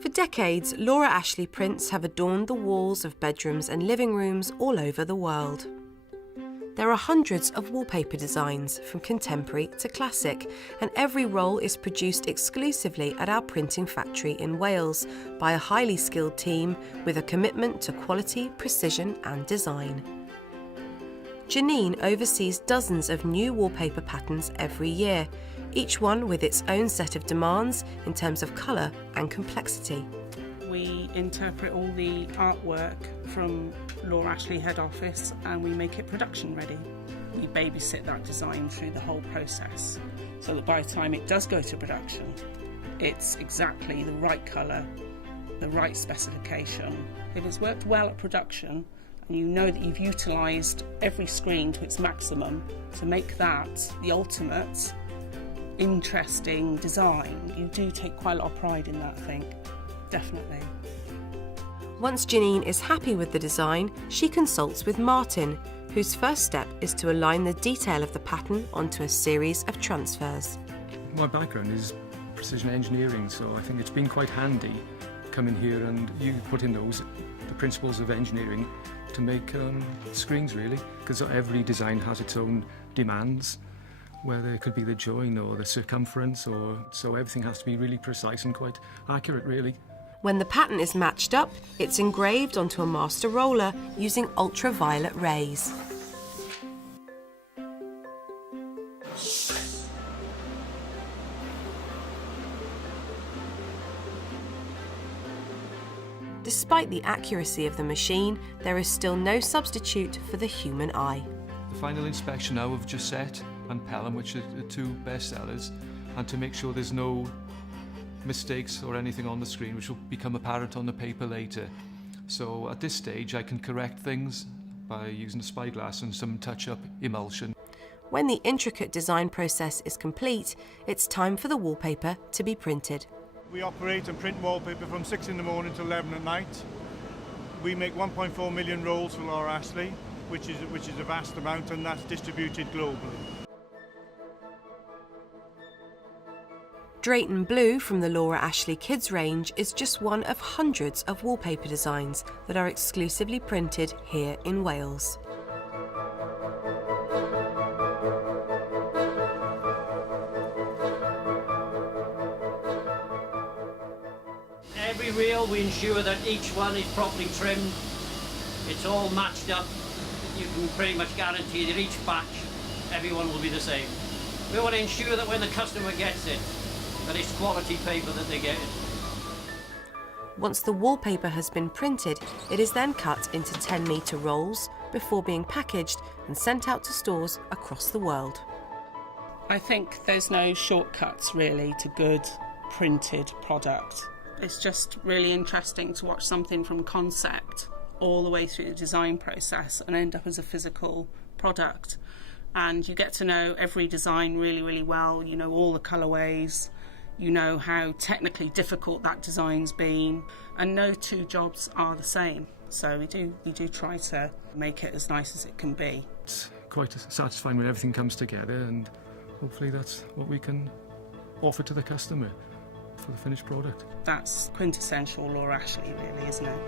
For decades, Laura Ashley prints have adorned the walls of bedrooms and living rooms all over the world. There are hundreds of wallpaper designs, from contemporary to classic, and every roll is produced exclusively at our printing factory in Wales by a highly skilled team with a commitment to quality, precision and design. Janine oversees dozens of new wallpaper patterns every year, each one with its own set of demands in terms of colour and complexity. We interpret all the artwork from Laura Ashley head office and we make it production ready. We babysit that design through the whole process so that by the time it does go to production, it's exactly the right colour, the right specification. If it's worked well at production and you know that you've utilised every screen to its maximum to make that the ultimate interesting design, you do take quite a lot of pride in that, I think. Definitely. Once Janine is happy with the design, she consults with Martin, whose first step is to align the detail of the pattern onto a series of transfers. My background is precision engineering, so I think it's been quite handy coming here and you put in the principles of engineering to make screens, really, because every design has its own demands, whether it could be the join or the circumference, so everything has to be really precise and quite accurate, really. When the pattern is matched up, it's engraved onto a master roller using ultraviolet rays. Despite the accuracy of the machine, there is still no substitute for the human eye. The final inspection now of Josette and Pelham, which are the two best sellers, and to make sure there's no mistakes or anything on the screen which will become apparent on the paper later. So at this stage I can correct things by using a spyglass and some touch-up emulsion. When the intricate design process is complete, it's time for the wallpaper to be printed. We operate and print wallpaper from 6 in the morning till 11 at night. We make 1.4 million rolls for Laura Ashley, which is a vast amount, and that's distributed globally. Drayton Blue from the Laura Ashley Kids range is just one of hundreds of wallpaper designs that are exclusively printed here in Wales. Every reel we ensure that each one is properly trimmed, it's all matched up. You can pretty much guarantee that each batch, everyone will be the same. We want to ensure that when the customer gets it, that it's quality paper that they get. Once the wallpaper has been printed, it is then cut into 10-metre rolls before being packaged and sent out to stores across the world. I think there's no shortcuts really to good printed product. It's just really interesting to watch something from concept all the way through the design process and end up as a physical product. And you get to know every design really, really well. You know all the colourways, you know how technically difficult that design's been, and no two jobs are the same. So we do try to make it as nice as it can be. It's quite satisfying when everything comes together, and hopefully that's what we can offer to the customer for the finished product. That's quintessential Laura Ashley, really, isn't it?